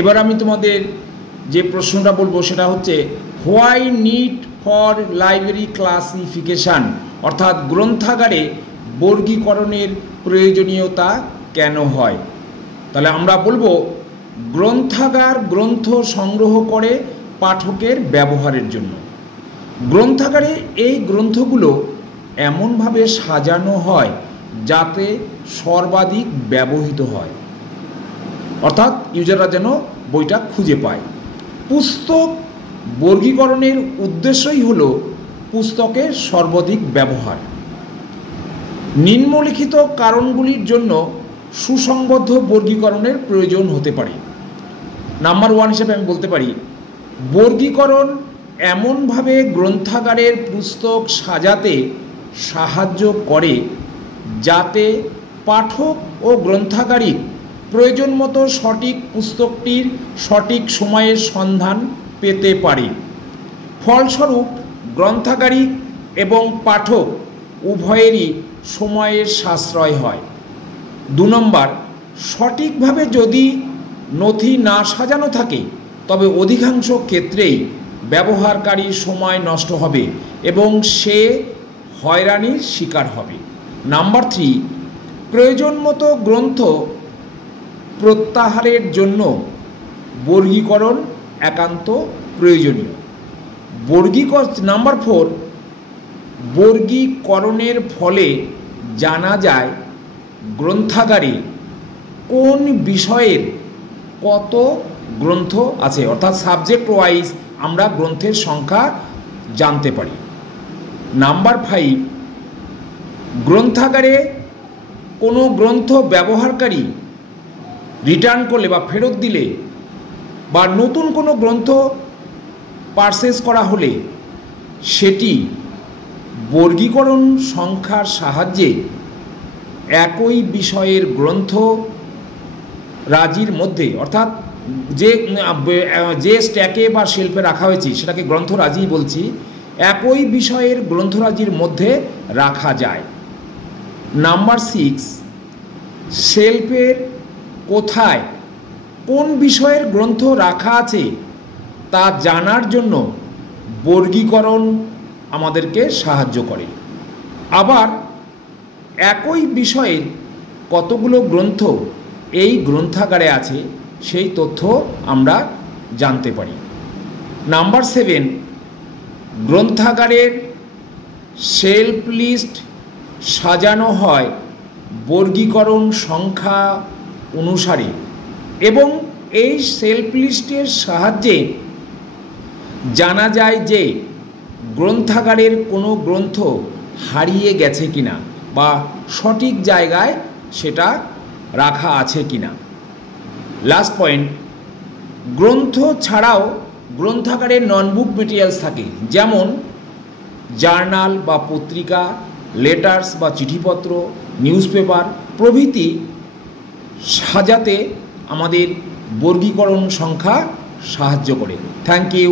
এবার আমি তোমাদের যে প্রশ্নটা বলবো সেটা হচ্ছে why need for library classification, অর্থাৎ গ্রন্থাগারে বর্গীকরণের প্রয়োজনীয়তা কেন হয়। তাহলে আমরা বলবো গ্রন্থাগার গ্রন্থ সংগ্রহ করে পাঠকের ব্যবহারের জন্য। গ্রন্থাগারে এই গ্রন্থগুলো এমনভাবে সাজানো হয় যাতে সর্বাধিক ব্যবহৃত হয়, অর্থাৎ ইউজাররা যেন বইটা খুঁজে পায়। পুস্তক বর্গীকরণের উদ্দেশ্যই হল পুস্তকের সর্বাধিক ব্যবহার। নিম্নলিখিত কারণগুলির জন্য সুসংবদ্ধ বর্গীকরণের প্রয়োজন হতে পারে। নাম্বার 1 হিসেবে আমি বলতে পারি বর্গীকরণ এমনভাবে গ্রন্থাগারের পুস্তক সাজাতে সাহায্য করে যাতে পাঠক ও গ্রন্থাগারিক প্রয়োজন মতো সঠিক পুস্তকটির সঠিক সময়ের সন্ধান পেতে পারে। ফলস্বরূপ গ্রন্থাগারিক এবং পাঠক উভয়েরই সময়ের সাশ্রয় হয়। 2 নম্বর, সঠিকভাবে যদি নথি না সাজানো থাকে তবে অধিকাংশ ক্ষেত্রেই ব্যবহারকারীর সময় নষ্ট হবে এবং সে হয়রানির শিকার হবে। নাম্বার 3, প্রয়োজন মতো গ্রন্থ প্রত্যাহারের জন্য বর্গীকরণ একান্ত প্রয়োজনীয়। নাম্বার 4, বর্গীকরণের ফলে জানা যায় গ্রন্থাগারে কোন বিষয়ের কত গ্রন্থ আছে, অর্থাৎ সাবজেক্ট ওয়াইজ আমরা গ্রন্থের সংখ্যা জানতে পারি। নাম্বার 5, গ্রন্থাগারে কোনো গ্রন্থ ব্যবহারকারী রিটার্ন করলে বা ফেরত দিলে বা নতুন কোনো গ্রন্থ পারচেজ করা হলে সেটি বর্গীকরণ সংখ্যার সাহায্যে একই বিষয়ের গ্রন্থ রাজির মধ্যে, অর্থাৎ যে স্ট্যাকে বা শেলফে রাখা হয়েছে সেটাকে গ্রন্থরাজি বলছি, একই বিষয়ের গ্রন্থরাজির মধ্যে রাখা যায়। নাম্বার 6, শেলফের কোথায় কোন বিষয়ের গ্রন্থ রাখা আছে তা জানার জন্য বর্গীকরণ আমাদেরকে সাহায্য করে। আবার একই বিষয়ের কতগুলো গ্রন্থ এই গ্রন্থাগারে আছে সেই তথ্য আমরা জানতে পারি। নাম্বার 7, গ্রন্থাগারের শেলফ লিস্ট সাজানো হয় বর্গীকরণ সংখ্যা অনুসারে এবং এই শেলফ লিস্টের সাহায্যে জানা যায় যে গ্রন্থাগারের কোনো গ্রন্থ হারিয়ে গেছে কিনা বা সঠিক জায়গায় সেটা রাখা আছে কিনা। লাস্ট পয়েন্ট, গ্রন্থ ছাড়াও গ্রন্থাগারে নন বুক মেটেরিয়ালস থাকে, যেমন জার্নাল বা পত্রিকা, লেটার্স বা চিঠিপত্র, নিউজ পেপার প্রভৃতি সাজাতে আমাদের বর্গীকরণ সংখ্যা সাহায্য করে। Thank you.